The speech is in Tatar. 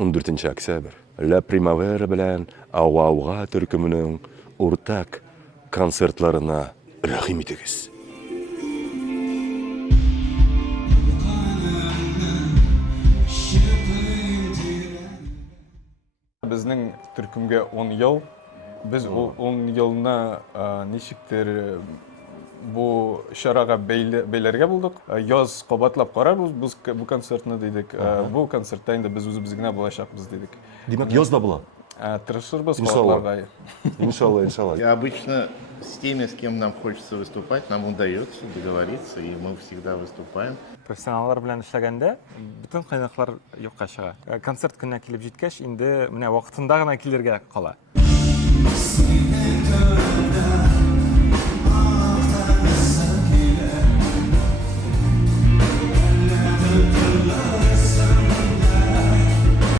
14 октябрь. La Primavera белән Ауауга төркеменең уртак концертларына рәхим итегез. Безнең төркемгә 10 ел. Без 10 елны ничектер бу шарага бәйләргә булдык. Яз кабатлап карарбыз бу концертны дидек. Бу концертта инде без үзебез генә булачакбыз дидек. Димәк, язда була. Тырышырбыз Иншалла. халыкларга. Иншалла. И обычно с теми, с кем нам хочется выступать, нам удается договориться, и мы всегда выступаем. Профессионаллар белән эшләгәндә бөтен кыйнлыклар юкка чыга. Концерт көненә килеп җиткәч, инде менә вакытында гына килергә кала.